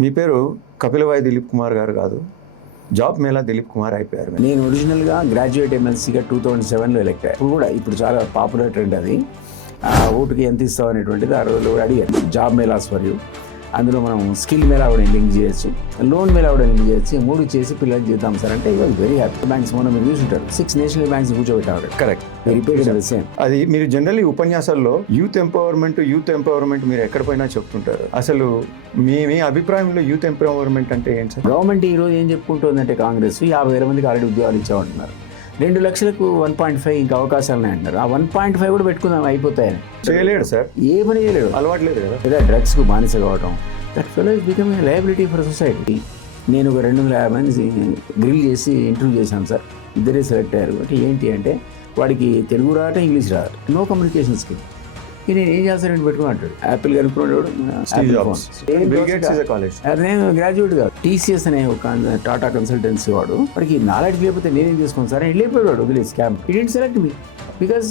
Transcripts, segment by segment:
మీ పేరు కపిలవాయి దిలీప్ కుమార్ గారు కాదు, జాబ్ మేళా దిలీప్ కుమార్ అయిపోయారు. నేను ఒరిజినల్గా గ్రాడ్యుయేట్ ఎమ్మెల్సీగా 2007లో ఎలక్ట్ అయ్యాను. ఇప్పుడు కూడా ఇప్పుడు చాలా పాపులర్ ట్రెండ్ అది. ఓటుకి ఎంత ఇస్తావు అనేటువంటిది ఆ రోజుల్లో కూడా అడిగాను. జాబ్ మేళాస్ ఫర్ యూ, అందులో మనం స్కిల్ మేళా కూడా లింక్ చేయొచ్చు, లోన్ మేళా కూడా లింక్ చేయొచ్చు. 3 చేసి పిల్లలకి చేద్దాం సార్ అంటే ఇవాళ వెరీ హ్యాపీ. బ్యాంక్స్ మొన్న మీరు చూసుంటారు 6 నేషనల్ బ్యాంక్స్ కూర్చోబెట్టారు. కరెక్ట్. సేమ్ అది మీరు జనరల్లీ ఉపన్యాసాల్లో యూత్ ఎంపవర్మెంట్ మీరు ఎక్కడ పోయినా చెప్తుంటారు. అసలు మీ అభిప్రాయంలో యూత్ ఎంపవర్మెంట్ అంటే ఏంటి సార్? గవర్నమెంట్ ఈ రోజు ఏం చెప్పుకుంటుందంటే కాంగ్రెస్ 50,000 మందికి ఆల్రెడీ ఉద్యోగాలు ఇచ్చామంటున్నారు. 2 లక్షలకు 1.5 ఇంకా అవకాశాలు ఉన్నాయంటున్నారు. ఆ 1.5 కూడా పెట్టుకుందాం అయిపోతాయని. చేయలేడు సార్, ఏ పని చేయలేడు, అలవాట్లేదు కదా. లేదా డ్రగ్స్కు బానిస కావటం. That fellow is becoming liability for society. నేను ఒక 250 మంది గ్రిల్ చేసి ఇంటర్వ్యూ చేశాను సార్. 2 సెలెక్ట్ అయ్యారు. అంటే ఏంటి అంటే వాడికి తెలుగు రావటం, ఇంగ్లీష్ రాదు, నో కమ్యూనికేషన్ స్కిల్. నేను ఏం చేస్తానంటే పెట్టుకున్నాడు. యాపిల్ కనుక్కున్నాడు, నేను గ్రాడ్యుయేట్ కాదు, టీసీఎస్ అనే ఒక టాటా కన్సల్టెన్సీ వాడు. వాడికి నాలెడ్జ్ లేకపోతే నేనేం చేసుకోను సార్, వెళ్ళిపోయాడు వాడు వదిలేసి క్యాంప్. ఈ డెంట్ సెలెక్ట్ మీ బికాస్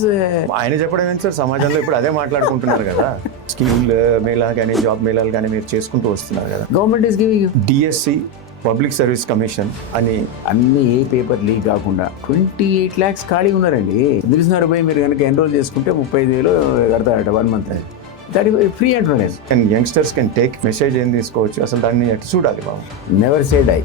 ఆయన చెప్పడం ఏంటి సార్, సమాజంలో ఇప్పుడు అదే మాట్లాడుకుంటున్నారు కదా. స్కిల్ మేళా కానీ జాబ్ మేళాలు కానీ మీరు చేసుకుంటూ వస్తున్నారు కదా. Government is giving DSC public service commission అని అన్ని ఏ పేపర్ లీక్ కాకుండా 28 lakhs ఖాళీగా ఉన్నారండి. తెలిసినారు పోయి మీరు కనుక ఎన్రోల్ చేసుకుంటే 35,000 కడతారట 1 month. దట్ ఫ్రీ అంటున్నాను. యంగ్స్టర్స్ కెన్ టేక్ మెసేజ్ ఏం తీసుకోవచ్చు, అసలు దాన్ని ఎట్లా చూడాలి బాబు? Never said I.